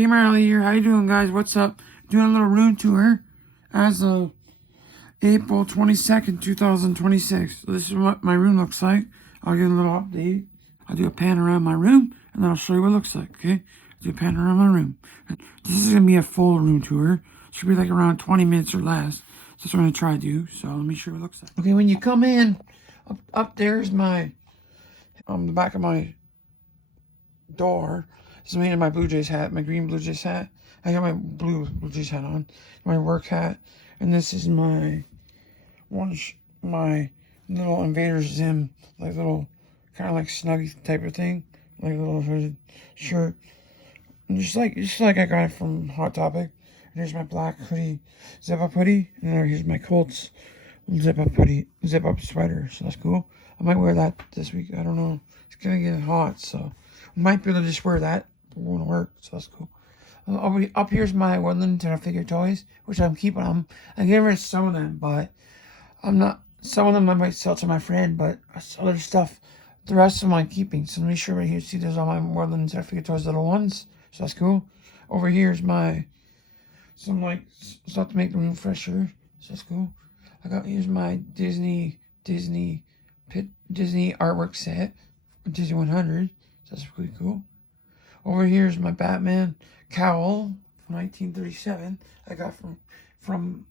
Gamer Alley here. How you doing, guys? What's up? Doing a little room tour as of April 22nd, 2026. So this is what my room looks like. I'll give a little update. I'll do a pan around my room, and then I'll show you what it looks like, okay? Do a pan around my room. This is going to be a full room tour. It should be like around 20 minutes or less. So that's what I'm going to try to do. So let me show you what it looks like. Okay, when you come in, up there's my, the back of my door. This is made of my Blue Jays hat, my green Blue Jays hat. I got my blue Jays hat on, my work hat, and this is my my little Invader Zim, like little kind of like snuggie type of thing, like a little hooded shirt. And just like I got it from Hot Topic. And here's my black hoodie, zip up hoodie, and then here's my Colts zip up hoodie, zip up sweater. So that's cool. I might wear that this week. I don't know. It's gonna get hot, so I might be able to just wear that. It won't work, so that's cool. Up here's my Woodland Nintendo figure toys, which I'm keeping them. I'm getting rid of some of them, but I'm not. Some of them I might sell to my friend, but other stuff, the rest of them I'm keeping. So let me show you right here. See, there's all my Woodland Nintendo figure toys, little ones. So that's cool. Over here's my stuff to make the room fresher. So that's cool. Here's my Disney artwork set, Disney 100. So that's pretty cool. Over here's my Batman cowl from 1937. I got from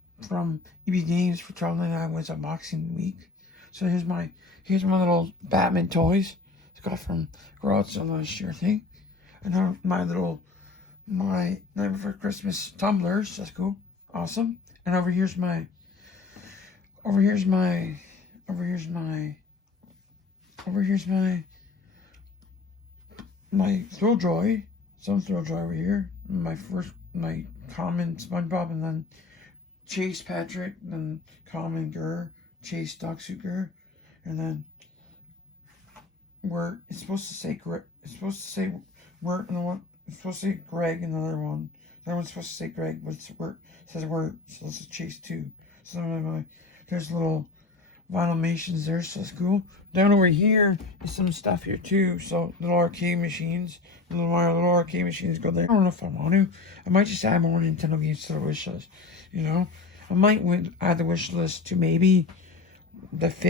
EB Games for $12.99 when it's unboxing week. So here's my little Batman toys. I got from Garage Sale last year, I think. And my Night Before Christmas tumblers. That's cool, awesome. And over here's my Thrill Joy, some Thrill Joy over here. My common SpongeBob, and then Chase Patrick, then common Gurr, Chase Dog Suit Gurr, and then it's supposed to say Greg, and the one it's supposed to say Greg, and the other one. The other one's supposed to say Greg, but it says Wirt, so this is Chase 2. So there's little Vinylmations there, so that's cool. Down over here is some stuff here too. So little arcade machines, little arcade machines go there. I don't know if I want to. I might just add more Nintendo games to the wish list. You know, I might add the wish list to maybe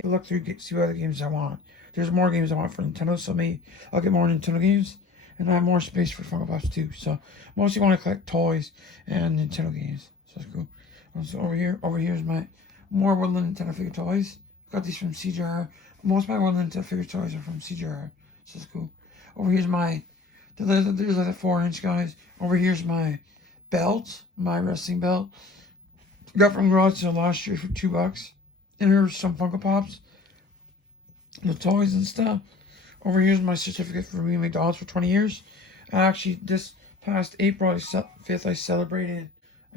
look through, see what other games I want. There's more games I want for Nintendo, so maybe I'll get more Nintendo games and I have more space for Funko Pops too. So mostly want to collect toys and Nintendo games. So that's cool. So over here's my more Woodland Nintendo figure toys. Got these from CJR. Most of my Woodland Nintendo figure toys are from CJR. So that's cool. Over here's there's like a 4-inch, guys. Over here's my belt, my wrestling belt. Got from Garage Sale last year for $2. And here's some Funko Pops, the toys and stuff. Over here's my certificate for me McDonald's for 20 years. Actually, this past April 5th, I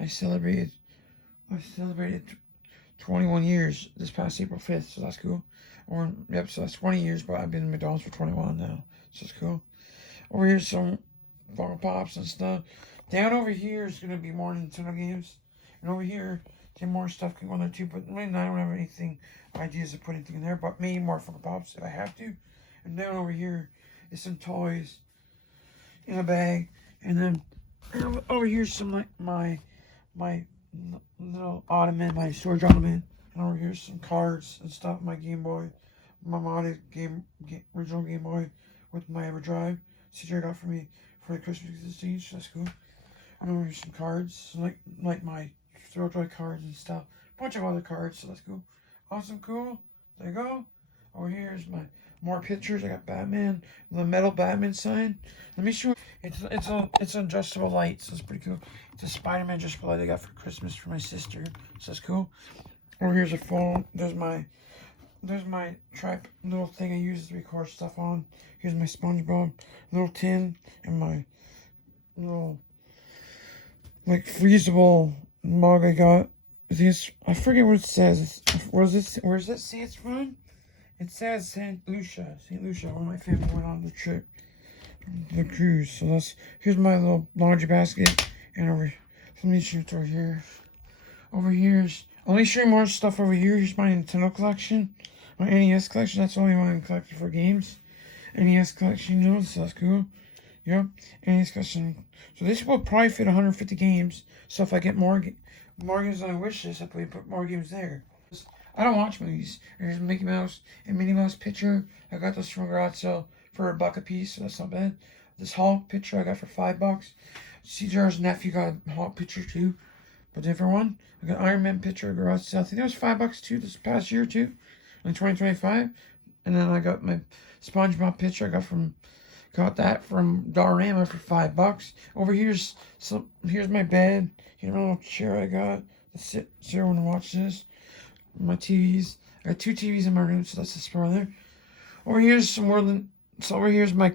celebrated 21 years this past April 5th, so that's cool. So that's 20 years, but I've been in McDonald's for 21 now, so it's cool. Over here's some Funko Pops and stuff. Down over here is going to be more Nintendo games. And over here, there's more stuff going on there too, but right now I don't have ideas to put anything in there, but maybe more Funko Pops if I have to. And down over here is some toys in a bag. And then over here's some like my little ottoman, my storage ottoman. And over here's some cards and stuff, my Game Boy, my modded original Game Boy with my EverDrive. CJ got for me for the Christmas exchange, so that's cool. And over here's some cards, like my Thrill Joy cards and stuff. A bunch of other cards, so that's cool. Awesome, cool. There you go. Over here's my more pictures. I got Batman, the metal Batman sign. Let me show you. It's an adjustable light, so it's pretty cool. It's a Spider-Man adjustable light I got for Christmas for my sister, so that's cool. Over here's a phone. There's my little thing I use to record stuff on. Here's my SpongeBob little tin and my little like freezable mug I got. I forget what it says. Where does it say it's from? It says St. Lucia, when my family went on the trip, the cruise. So here's my little laundry basket, and let me shoot over here. Over here's, I'll let you show you more stuff over here. Here's my Nintendo collection, my NES collection. That's the only one I'm collecting for games. NES collection, so that's cool. Yeah, and he's got some. So this will probably fit 150 games. So if I get more games on my wish list, I probably put more games there. I don't watch movies. There's Mickey Mouse and Minnie Mouse picture. I got this from garage sale for $1 a piece, so that's not bad. This Hulk picture I got for $5. CJR's nephew got a Hulk picture too, but different one. I got Iron Man picture at garage sale. I think that was $5 too this past year too, in 2025. And then I got my SpongeBob picture. Got that from Dollarama for $5. Over here's my bed. Here's my little chair I got to sit here and watch this. My TVs. I got 2 TVs in my room, so that's the spoiler. Over here's some more than. So over here's my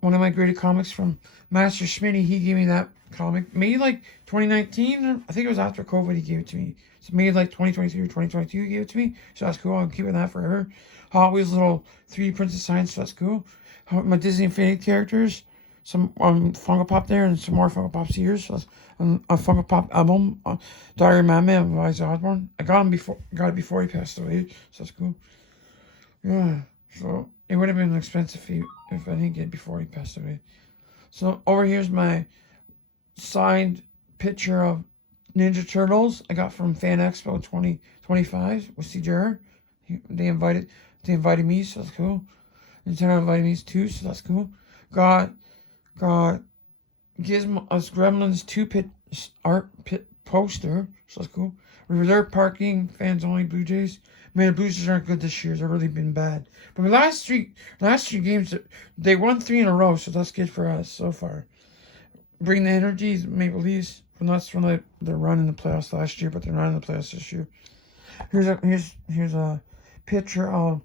one of my graded comics from Master Schmitty. He gave me that comic. Maybe like 2019. I think it was after COVID he gave it to me. So maybe like 2023 or 2022 he gave it to me. So that's cool. I'm keeping that forever. Hot Wheels little 3D printed signs, so that's cool. My Disney Infinity characters. Some Funko Pop there and some more Funko Pops here. So that's a Funko Pop album. Diary of Madman of Ozzy Osbourne. I got it before he passed away. So that's cool. Yeah. So it would have been expensive if I didn't get it before he passed away. So over here's my signed picture of Ninja Turtles I got from Fan Expo 2025 with CJR. They invited me, so that's cool. Nintendo invited me too, so that's cool. Got Gizmo us Gremlins 2 art poster, so that's cool. Reserve parking, fans only, Blue Jays. Man, the Blue Jays aren't good this year. They've really been bad. But the last three games, they won 3 in a row, so that's good for us so far. Bring the energy, Maple Leafs. Well, that's when they're running the playoffs last year, but they're not in the playoffs this year. Here's a picture of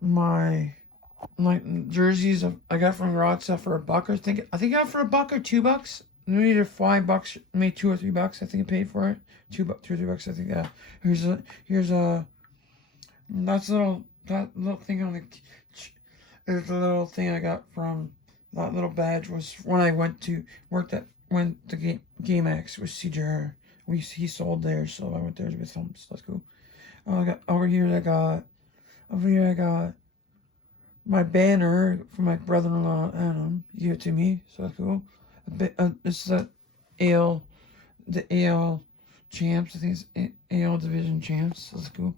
my jerseys I got from Rotsa for $1. I think I got for $1 or $2. Maybe either $5, maybe $2 or $3. I think I paid for it. $2 or $3. I think. Yeah. Here's a that little thing on the. There's a little thing I got from that little badge was when I went to GameX with CJR. He sold there, so I went there with him. So that's cool. I got over here. I got my banner from my brother-in-law Adam. He gave it to me, so that's cool. This is the AL champs. I think it's AL division champs. So that's cool.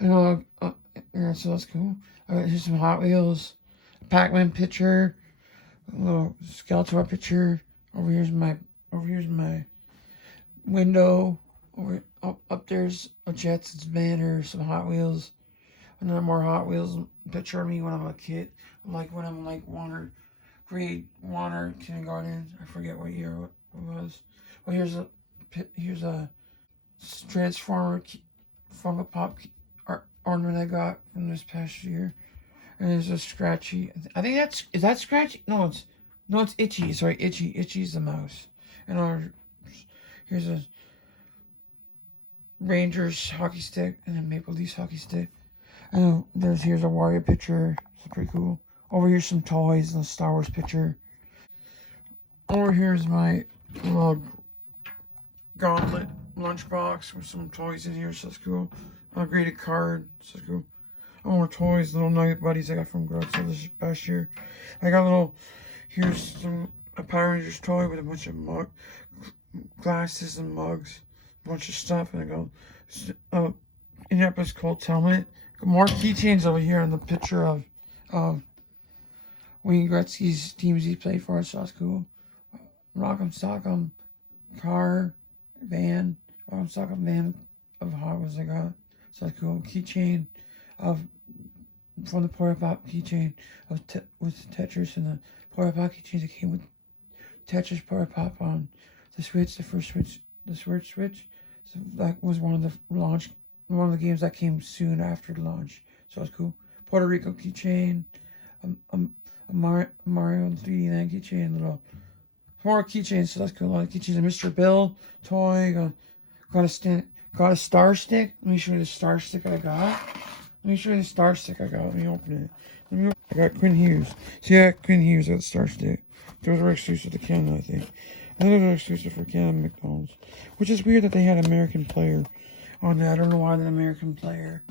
Yeah, so that's cool. Here's some Hot Wheels, a Pac-Man picture, a little Skeletor picture. Over here's my window. Up there's a Jetsons banner, some Hot Wheels. Another more Hot Wheels picture of me when I'm a kid, like when I'm like grade 1 or kindergarten. I forget what year it was. Well, here's a Transformer Funko Pop ornament I got from this past year, and there's a Scratchy. I think is that Scratchy? No, it's Itchy. Sorry, Itchy. Itchy's the mouse. And here's a Rangers hockey stick and a Maple Leafs hockey stick. And here's a Wario picture. It's pretty cool. Over here's some toys and a Star Wars picture. Over here's my little gauntlet lunchbox with some toys in here, so that's cool. A graded card, so that's cool. More toys, little nugget buddies I got from garage sale this past year. I got here's a Power Rangers toy with a bunch of glasses and mugs, a bunch of stuff, and I got Indianapolis Colts helmet. More keychains over here in the picture of Wayne Gretzky's teams he played for, so that's cool. Rock'em Sock'em car, van, Rock'em Sock'em van of Hot Wheels I got, so that's cool. Keychain from the Power Pop keychain with Tetris, and the Power Pop keychains that came with Tetris Power Pop on the Switch, the first Switch, the Switch. So that was one of the games that came soon after the launch, so it's cool. Puerto Rico keychain, a Mario 3D Land keychain, more keychains, so that's cool. A lot of keychains. A Mr. Bill toy. Got a star stick. Let me show you the star stick I got. Let me open it. I got Quinn Hughes. See, I got Quinn Hughes. I got the star stick. Those were exclusive to Canada, I think. And those are exclusive for Canada and McDonald's, which is weird that they had an American player on that. I don't know why the American player.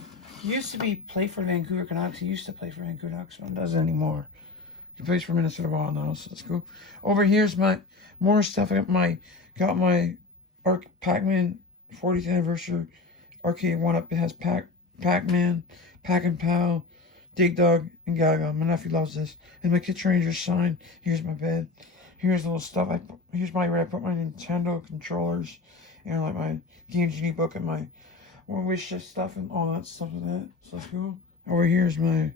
He used to play for Vancouver Canucks. He used to play for Vancouver Canucks, but he doesn't anymore. He plays for Minnesota Wild now, so that's cool. Over here's my more stuff. I got my Pac-Man 40th anniversary arcade one up. It has Pac-Man, Pac-and-Pal, Dig Dug, and Gaga. My nephew loves this. And my Kitchen Rangers sign. Here's my bed. Here's the little stuff. Here's where I put my Nintendo controllers and like my Game Genie book and my wish list stuff and all that stuff like that. So that's cool. Over here's my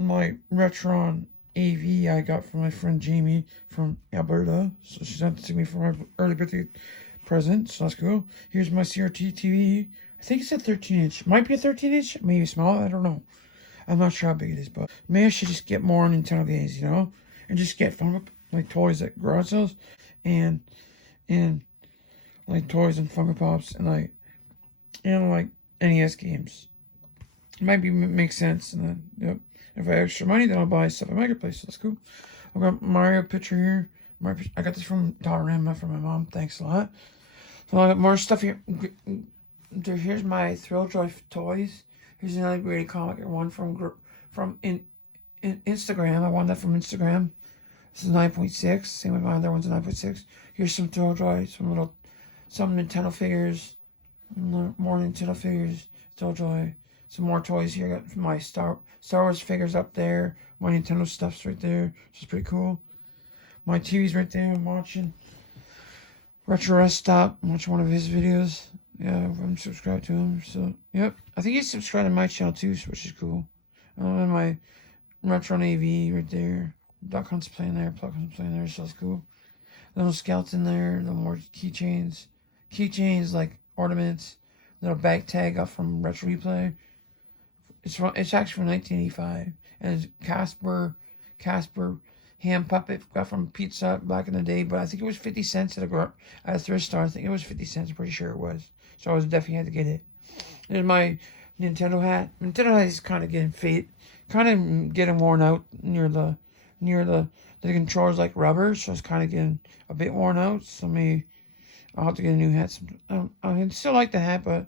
Retron AV I got from my friend Jamie from Alberta. So she sent it to me for my early birthday present. So that's cool. Here's my CRT TV. I think it's a 13-inch. Might be a 13-inch. Maybe small. I don't know. I'm not sure how big it is, but maybe I should just get more Nintendo games, you know? And just get Funko like toys at garage sales and like toys and Funko Pops and like NES games. It might make sense. And then yep. If I have extra money, then I'll buy stuff at Marketplace. That's cool. I've got Mario picture here. I got this from Dollarama from my mom. Thanks a lot. So I got more stuff here. Here's my Thrilljoy toys. Here's another graded comic I won from Instagram. I won that from Instagram. This is 9.6. Same with my other one's 9.6. Here's some Thrilljoy, some Nintendo figures, more Nintendo figures, Thrilljoy. Some more toys here. I got my Star Wars figures up there. My Nintendo stuff's right there, which is pretty cool. My TV's right there. I'm watching Retro Rest Stop. I'm watching one of his videos. Yeah, I'm subscribed to him. So, yep. I think he's subscribed to my channel too, which is cool. And my Retron AV right there. Duck Hunt's playing there. Pluck Hunt's playing there, so that's cool. Little skeleton there. Little more keychains. Keychains like ornaments. Little bag tag up from Retro Replay. It's actually from 1985, and it's Casper ham puppet got from Pizza Hut back in the day, but I think it was 50 cents at a thrift store. I think it was 50 cents. I'm pretty sure it was. So I was definitely had to get it. There's my Nintendo hat. Nintendo hat is kind of getting worn out near the controls like rubber, so it's kind of getting a bit worn out. So maybe I'll have to get a new hat. I still like the hat, but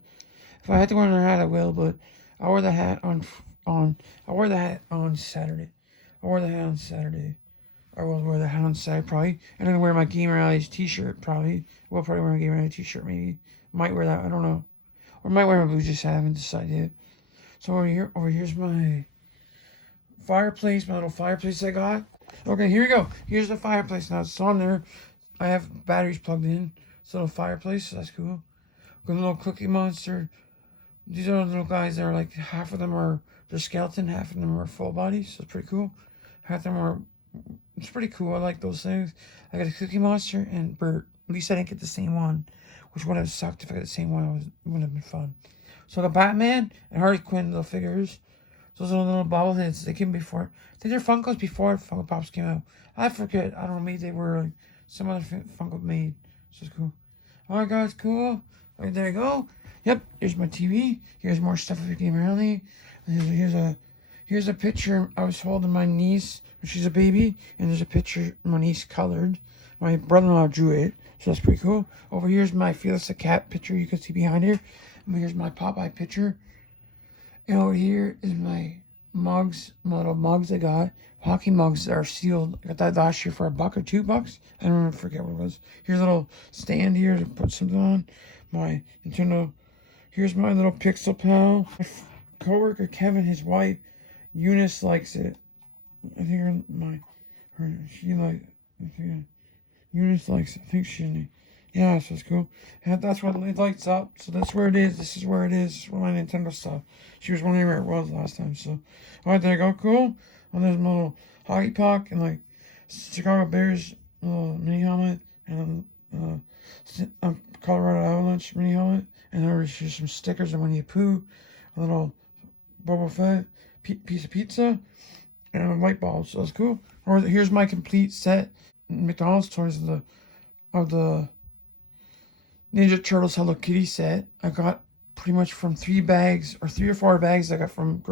if I had to wear another hat, I will. But I wore the hat on Saturday. I will wear the hat on Saturday probably. And then wear my Gamer Alley's t-shirt probably. We'll probably wear my Gamer Alley t-shirt maybe. Might wear that, I don't know. Or might wear my Blue Jays hat, I haven't decided yet. So over here's my fireplace, my little fireplace I got. Okay, here we go. Here's the fireplace now. It's on there. I have batteries plugged in. It's a little fireplace, so that's cool. Got a little Cookie Monster. These are the little guys that are like, half of them are they're skeleton, half of them are full body, so it's pretty cool. Half of them are, it's pretty cool. I like those things. I got a Cookie Monster and Bert. At least I didn't get the same one, which would have sucked if I got the same one. It would have been fun. So I got Batman and Harley Quinn little figures. Those are the little bobbleheads. They came before. I think they're Funkos before Funko Pops came out. I forget. I don't know. Maybe they were like some other Funko made. So it's cool. Alright guys, cool. Alright, there you go. Yep, here's my TV. Here's more stuff with Gamer Alley. Here's a picture. I was holding my niece when she's a baby, and there's a picture my niece colored. My brother-in-law drew it, so that's pretty cool. Over here's my Felix the Cat picture you can see behind here. And here's my Popeye picture. And over here is my mugs, my little mugs I got. Hockey mugs that are sealed. I got that last year for $1 or $2. I don't forget what it was. Here's a little stand here to put something on. My Nintendo. Here's my little Pixel Pal. My coworker Kevin, his wife Eunice likes it. I think Eunice likes it. I think yeah, so it's cool. And that's what it lights up. So that's where it is. This is where it is. This is where my Nintendo stuff. She was wondering where it was last time. So, alright, there you go. Cool. And there's my little hockey puck and like Chicago Bears mini helmet and Colorado Avalanche mini helmet. And there's just some stickers of Winnie the Pooh, a little Boba Fett piece of pizza, and a light bulb. So that's cool. Or here's my complete set McDonald's toys of the Ninja Turtles Hello Kitty set. I got pretty much from 3 or 4 bags I got from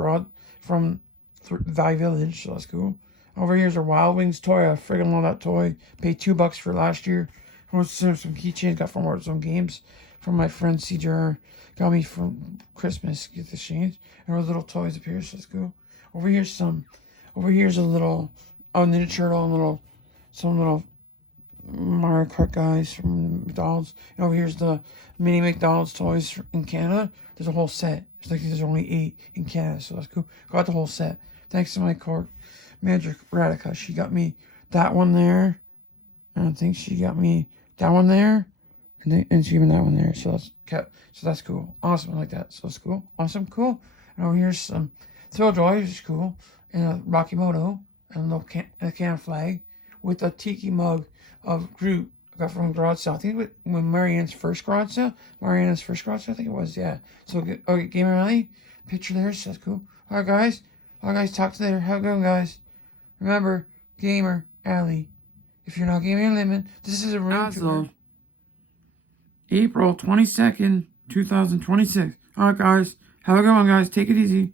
Value Village, so that's cool. Over here's a Wild Wings toy. I friggin' love that toy. Paid $2 for last year. Some keychains got from Warzone Games from my friend CJR. Got me from Christmas gift exchange. And those little toys up here, so that's cool. Over here's a little Ninja Turtle and some little Mario Kart guys from McDonald's. And over here's the mini McDonald's toys in Canada. There's a whole set. It's like there's only 8 in Canada, so that's cool. Got the whole set. Thanks to my court manager, Radica. She got me that one there. And I think she got me that one there. And she gave me that one there. So that's cool. Awesome. I like that. So that's cool. Awesome. Cool. And over here's some Thrill Joy, which is cool. And a Rocky Moto. And a little can flag. With a tiki mug of Groot. I got from garage sale. I think when Marianne's first garage sale. I think it was. Yeah. So, okay, Gamer Alley. Picture there. So that's cool. Alright, guys. Talk to you later. Have a good one, guys. Remember, Gamer Alley. If you're not gaming limit, this is a room tour. April 22nd, 2026. Alright, guys. Have a good one, guys. Take it easy.